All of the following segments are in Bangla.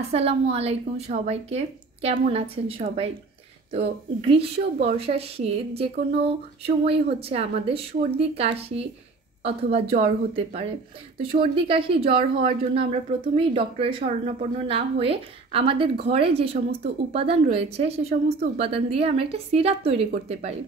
আসসালামু আলাইকুম সবাইকে। কেমন আছেন সবাই? তো গ্রীষ্ম বর্ষা শীত যে কোনো সময়ই হচ্ছে আমাদের সর্দি কাশি অথবা জ্বর হতে পারে। তো সর্দি কাশি জ্বর হওয়ার জন্য আমরা প্রথমেই ডক্টরের শরণাপন্ন না হয়ে আমাদের ঘরে যে সমস্ত উপাদান রয়েছে সে সমস্ত উপাদান দিয়ে আমরা একটা সিরাপ তৈরি করতে পারি।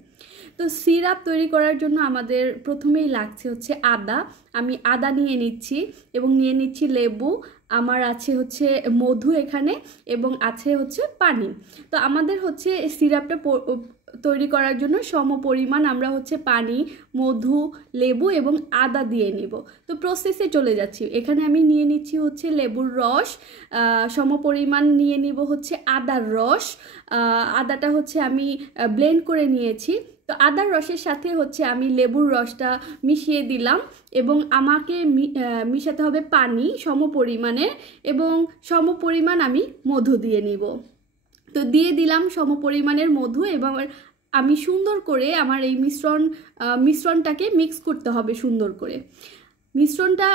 তো সিরাপ তৈরি করার জন্য আমাদের প্রথমেই লাগছে হচ্ছে আদা। আমি আদা নিয়ে নিচ্ছি এবং নিয়ে নিচ্ছি লেবু, আমার আছে হচ্ছে মধু এখানে, এবং আছে হচ্ছে পানি। তো আমাদের হচ্ছে সিরাপটা তৈরি করার জন্য সমপরিমাণ আমরা হচ্ছে পানি, মধু, লেবু এবং আদা দিয়ে নিব। তো প্রসেসে চলে যাচ্ছি। এখানে আমি নিয়ে নিচ্ছি হচ্ছে লেবুর রস, সমপরিমাণ নিয়ে নিব হচ্ছে আদার রস। আদাটা হচ্ছে আমি ব্লেন্ড করে নিয়েছি। তো আদার রসের সাথে হচ্ছে আমি লেবুর রসটা মিশিয়ে দিলাম এবং আমাকে মিশাতে হবে পানি সমপরিমাণের, এবং সমপরিমাণ আমি মধু দিয়ে নিব। তো দিয়ে দিলাম সমপরিমাণের মধু, এবং আমি সুন্দর করে আমার এই মিশ্রণটাকে মিক্স করতে হবে সুন্দর করে। মিশ্রণটা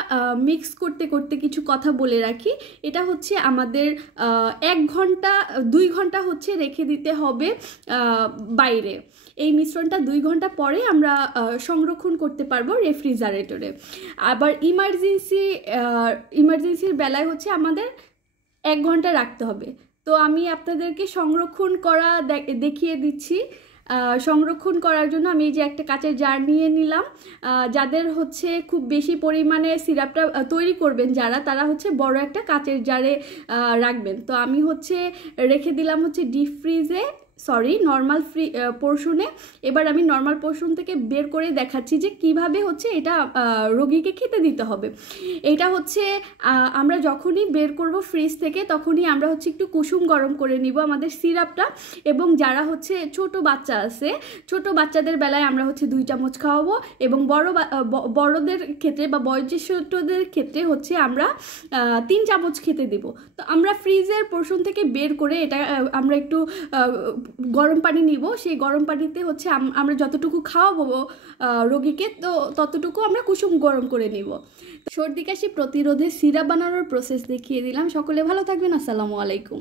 মিক্স করতে করতে কিছু কথা বলে রাখি। এটা হচ্ছে আমাদের 1 ঘন্টা 2 ঘন্টা হচ্ছে রেখে দিতে হবে বাইরে। এই মিশ্রণটা 2 ঘন্টা পরে আমরা সংরক্ষণ করতে পারবো রেফ্রিজারেটরে। আবার ইমার্জেন্সির বেলায় হচ্ছে আমাদের 1 ঘন্টা রাখতে হবে। তো আমি আপনাদেরকে সংরক্ষণ করা দেখিয়ে দিচ্ছি। সংরক্ষণ করার জন্য আমি এই যে একটা কাচের জার নিয়ে নিলাম। যাদের হচ্ছে খুব বেশি পরিমাণে সিরাপটা তৈরি করবেন তারা হচ্ছে বড় একটা কাচের জারে রাখবেন। তো আমি হচ্ছে রেখে দিলাম হচ্ছে ডিপ ফ্রিজে, নর্মাল পোর্শনে। এবার আমি নর্মাল পোর্শন থেকে বের করে দেখাচ্ছি যে কিভাবে হচ্ছে এটা রোগীকে খেতে দিতে হবে। এটা হচ্ছে আমরা যখনই বের করব ফ্রিজ থেকে তখনই আমরা হচ্ছে একটু কুসুম গরম করে নিব আমাদের সিরাপটা। এবং যারা হচ্ছে ছোট বাচ্চা আছে, ছোট বাচ্চাদের বেলায় আমরা হচ্ছে 2 চামচ খাওয়াবো, এবং বড়দের ক্ষেত্রে বা বয়োজ্যেষ্ঠদের ক্ষেত্রে হচ্ছে আমরা 3 চামচ খেতে দেব। তো আমরা ফ্রিজের পোর্শন থেকে বের করে এটা আমরা একটু গরম পানি নিব। সেই গরম পানিতে হচ্ছে আমরা যতটুকু খাওয়াবো রোগীকে, তো ততটুকু আমরা কুসুম গরম করে নিব। সর্দি কাশি প্রতিরোধে সিরাপ বানানোর প্রসেস দেখিয়ে দিলাম। সকলে ভালো থাকবেন। আসসালামু আলাইকুম।